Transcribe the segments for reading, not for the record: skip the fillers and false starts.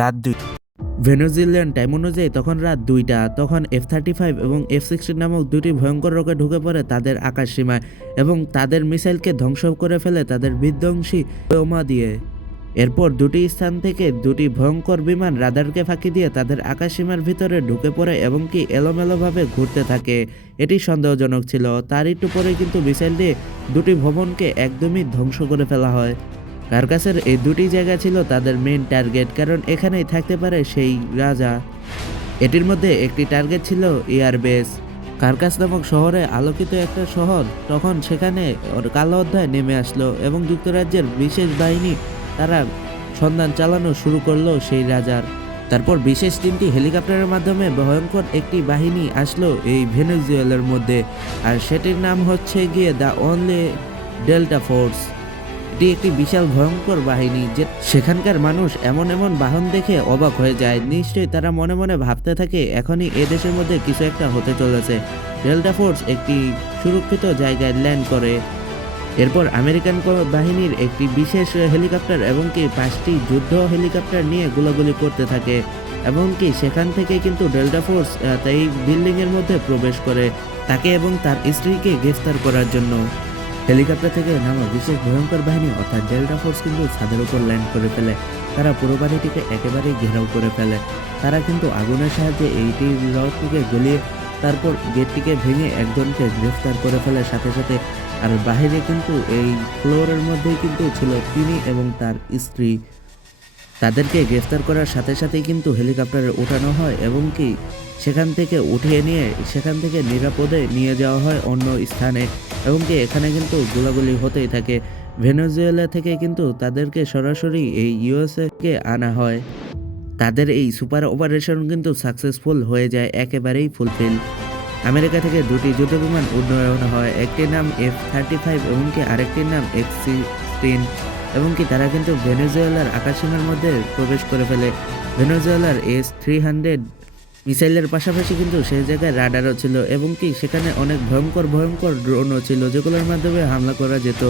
রাত ২ ভেনেজুয়েলিয়ান টাইম অনুযায়ী তখন রাত ২টা। তখন F-35 এবং F-16 নামক দুটি ভয়ঙ্কর রকেট ঢুকে পড়ে তাদের আকাশসীমায় এবং তাদের মিসাইলকে ধ্বংস করে ফেলে তাদের বিধ্বংসী বোমা দিয়ে। এরপর দুটি স্থান থেকে দুটি ভয়ঙ্কর বিমান রাডারকে ফাঁকি দিয়ে তাদের আকাশসীমার ভিতরে ঢুকে পড়ে এবং কি এলোমেলোভাবে ঘুরতে থাকে। এটি সন্দেহজনক ছিল। তার একটু পরে কিন্তু মিসাইল দিয়ে দুটি ভবনকে একদমই ধ্বংস করে ফেলা হয়। কার্কাসের এই দুটি জায়গা ছিল তাদের মেইন টার্গেট, কারণ এখানেই থাকতে পারে সেই রাজা। এটির মধ্যে একটি টার্গেট ছিল এয়ারবেস। কার্কাস নামক শহরে আলোকিত একটা শহর। তখন সেখানে কালো অধ্যায় নেমে আসলো এবং যুক্তরাজ্যের বিশেষ বাহিনী তারা সন্ধান চালানো শুরু করলো সেই রাজার। তারপর বিশেষ 3টি হেলিকপ্টারের মাধ্যমে ভয়ঙ্কর একটি বাহিনী আসলো এই ভেনেজুয়েলার মধ্যে, আর সেটির নাম হচ্ছে গিয়ে দ্য অনলি ডেল্টা ফোর্স। এটি একটি বিশাল ভয়ঙ্কর বাহিনী, যে সেখানকার মানুষ এমন এমন বাহন দেখে অবাক হয়ে যায়। নিশ্চয়ই তারা মনে মনে ভাবতে থাকে এখনই এদেশের মধ্যে কিছু একটা হতে চলেছে। ডেল্টা ফোর্স একটি সুরক্ষিত জায়গায় ল্যান্ড করে। এরপর আমেরিকান বাহিনীর একটি বিশেষ হেলিকপ্টার এবং কি 5টি যুদ্ধ হেলিকপ্টার নিয়ে গোলাগুলি করতে থাকে এবং কি সেখান থেকে কিন্তু ডেল্টা ফোর্স এই বিল্ডিংয়ের মধ্যে প্রবেশ করে তাকে এবং তার স্ত্রীকে গ্রেফতার করার জন্য। হেলিকপ্টার থেকে নামা বিশেষ ভয়ঙ্কর বাহিনী অর্থাৎ ডেল্টা ফোর্স কিন্তু ছাদের উপর ল্যান্ড করে ফেলে। তারা পুরো বাড়িটিকে একেবারেই ঘেরাও করে ফেলে। তারা কিন্তু আগুনের সাহায্যে এইটি রডটিকে গলিয়ে তারপর গেটটিকে ভেঙে একজনকে গ্রেফতার করে ফেলে সাথে সাথে। আর বাহিরে কিন্তু এই ফ্লোরের মধ্যেই কিন্তু ছিল তিনি এবং তার স্ত্রী। তাদেরকে গ্রেফতার করার সাথে সাথেই কিন্তু হেলিকপ্টারে ওঠানো হয় এবং কি সেখান থেকে উঠিয়ে নিয়ে সেখান থেকে নিরাপদে নিয়ে যাওয়া হয় অন্য স্থানে এবং কি এখানে কিন্তু গোলাগুলি হতেই থাকে। ভেনেজুয়েলা থেকে কিন্তু তাদেরকে সরাসরি এই ইউএসএ কে আনা হয়। তাদের এই সুপার অপারেশন কিন্তু সাকসেসফুল হয়ে যায়, একেবারেই ফুলফিল। আমেরিকা থেকে দুটি যুদ্ধবিমান উন্নয়ন হয়, একটির নাম F-35 এবং কি আরেকটির নাম F-16 এবং কি তারা কিন্তু ভেনেজুয়েলার আকাশসীমার মধ্যে প্রবেশ করে ফেলে। ভেনেজুয়েলার S-300 মিসাইলের পাশাপাশি কিন্তু সেই জায়গায় রাডারও ছিল এবং কি সেখানে অনেক ভয়ঙ্কর ভয়ঙ্কর ড্রোনও ছিল যেগুলোর মাধ্যমে হামলা করা যেত।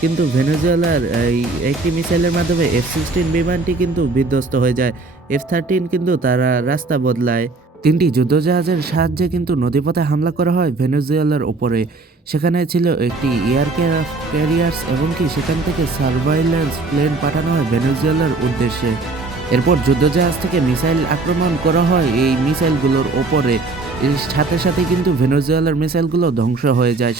কিন্তু ভেনেজুয়েলার এই একটি মিসাইলের মাধ্যমে F-16 বিমানটি কিন্তু বিধ্বস্ত হয়ে যায়। F-13 কিন্তু তারা রাস্তা বদলায়। 3টি যুদ্ধজাহাজের সাহায্যে কিন্তু নদীপথে হামলা করা হয় ভেনেজুয়েলার ওপরে। সেখানে ছিল একটি এয়ারক্রাফট ক্যারিয়ার্স এবং কি সেখান থেকে সার্ভাইলেন্স প্লেন পাঠানো হয় ভেনেজুয়েলার উদ্দেশ্যে। এরপর যুদ্ধজাহাজ থেকে মিসাইল আক্রমণ করা হয় এই মিসাইলগুলোর ওপরে। এর সাথে সাথে কিন্তু ভেনেজুয়েলার মিসাইলগুলো ধ্বংস হয়ে যায়।